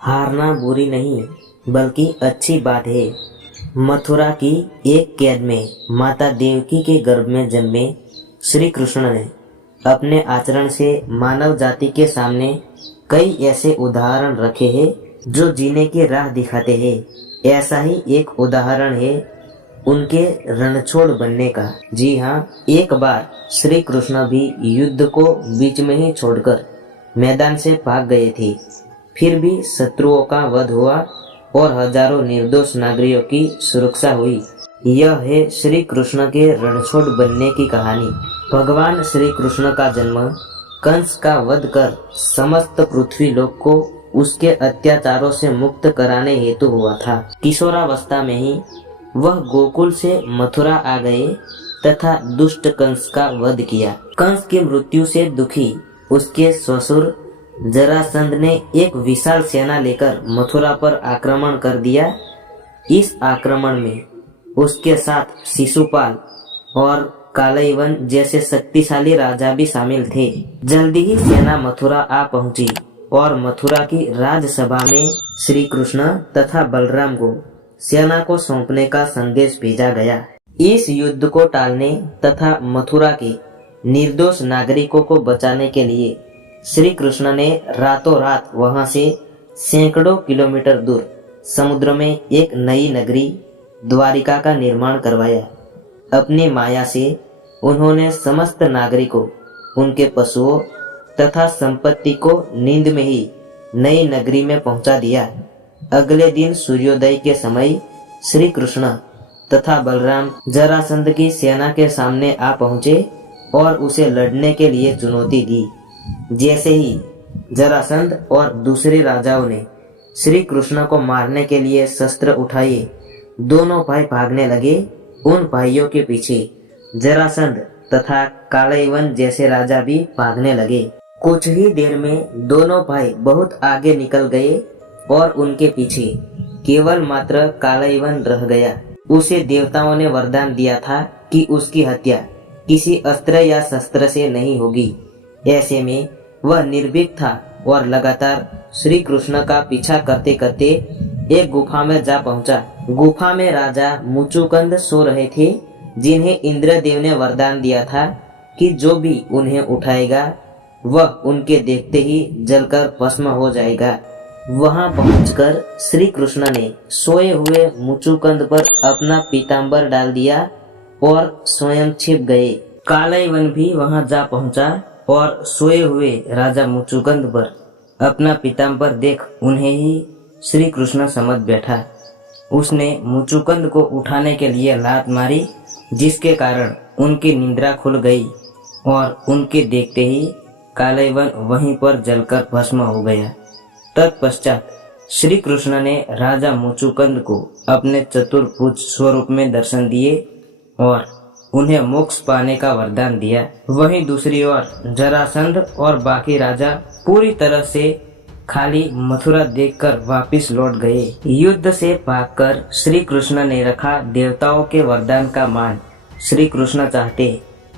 हारना बुरी नहीं बल्कि अच्छी बात है। मथुरा की एक कैद में माता देवकी के गर्भ में जन्मे श्री कृष्ण ने अपने आचरण से मानव जाति के सामने कई ऐसे उदाहरण रखे हैं जो जीने की राह दिखाते हैं। ऐसा ही एक उदाहरण है उनके रणछोड़ बनने का। जी हाँ, एक बार श्री कृष्ण भी युद्ध को बीच में ही छोड़कर मैदान से भाग गए थे। फिर भी शत्रुओं का वध हुआ और हजारों निर्दोष नागरिकों की सुरक्षा हुई। यह है श्री कृष्ण के रणछोड़ बनने की कहानी। भगवान श्री कृष्ण का जन्म कंस का वध कर समस्त पृथ्वी लोक को उसके अत्याचारों से मुक्त कराने हेतु हुआ था। किशोरावस्था में ही वह गोकुल से मथुरा आ गए तथा दुष्ट कंस का वध किया। कंस की मृत्यु से दुखी उसके ससुर जरासंध ने एक विशाल सेना लेकर मथुरा पर आक्रमण कर दिया। इस आक्रमण में उसके साथ शिशुपाल और कालयवन जैसे शक्तिशाली राजा भी शामिल थे। जल्दी ही सेना मथुरा आ पहुंची और मथुरा की राजसभा में श्री कृष्ण तथा बलराम को सेना को सौंपने का संदेश भेजा गया। इस युद्ध को टालने तथा मथुरा के निर्दोष नागरिकों को बचाने के लिए श्री कृष्ण ने रातों रात वहां से सैकड़ों किलोमीटर दूर समुद्र में एक नई नगरी द्वारिका का निर्माण करवाया। अपनी माया से उन्होंने समस्त नागरिकों, उनके पशुओं तथा संपत्ति को नींद में ही नई नगरी में पहुंचा दिया। अगले दिन सूर्योदय के समय श्री कृष्ण तथा बलराम जरासंध की सेना के सामने आ पहुंचे और उसे लड़ने के लिए चुनौती दी। जैसे ही जरासंध और दूसरे राजाओं ने श्री कृष्ण को मारने के लिए शस्त्र उठाए, दोनों भाई भागने लगे। उन भाइयों के पीछे जरासंध तथा कालयवन जैसे राजा भी भागने लगे। कुछ ही देर में दोनों भाई बहुत आगे निकल गए और उनके पीछे केवल मात्र कालयवन रह गया। उसे देवताओं ने वरदान दिया था कि उसकी हत्या किसी अस्त्र या शस्त्र से नहीं होगी। ऐसे में वह निर्भीक था और लगातार श्री कृष्ण का पीछा करते करते एक गुफा में जा पहुंचा। गुफा में राजा मुचुकुंद सो रहे थे, जिन्हें इंद्रदेव ने वरदान दिया था कि जो भी उन्हें उठाएगा वह उनके देखते ही जलकर भस्म हो जाएगा। वहां पहुंचकर श्री कृष्ण ने सोए हुए मुचुकुंद पर अपना पीताम्बर डाल दिया और स्वयं छिप गए। कालयवन भी वहां जा पहुंचा और सोए हुए राजा मुचुकुंद पर अपना पीताम्बर देख उन्हें ही श्री कृष्ण समझ बैठा। उसने मुचुकुंद को उठाने के लिए लात मारी, जिसके कारण उनकी निद्रा खुल गई और उनके देखते ही कालयवन वहीं पर जलकर भस्म हो गया। तत्पश्चात श्री कृष्ण ने राजा मुचुकुंद को अपने चतुर्भुज स्वरूप में दर्शन दिए और उन्हें मोक्ष पाने का वरदान दिया। वहीं दूसरी ओर जरासंध और बाकी राजा पूरी तरह से खाली मथुरा देखकर वापस लौट गए। युद्ध से भागकर श्री कृष्ण ने रखा देवताओं के वरदान का मान। श्री कृष्ण चाहते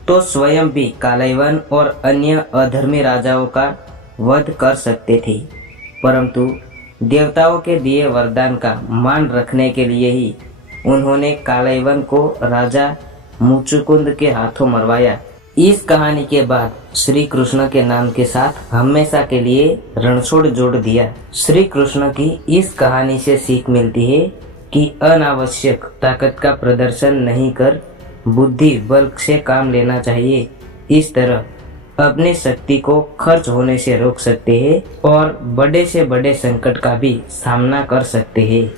तो स्वयं भी कालयवन और अन्य अधर्मी राजाओं का वध कर सकते थे, परंतु देवताओं के दिए वरदान का मान रखने के लिए ही उन्होंने कालयवन को राजा मुचुकुंद के हाथों मरवाया। इस कहानी के बाद श्री कृष्ण के नाम के साथ हमेशा के लिए रणछोड़ जोड़ दिया। श्री कृष्ण की इस कहानी से सीख मिलती है कि अनावश्यक ताकत का प्रदर्शन नहीं कर बुद्धि बल से काम लेना चाहिए। इस तरह अपनी शक्ति को खर्च होने से रोक सकते हैं और बड़े से बड़े संकट का भी सामना कर सकते हैं।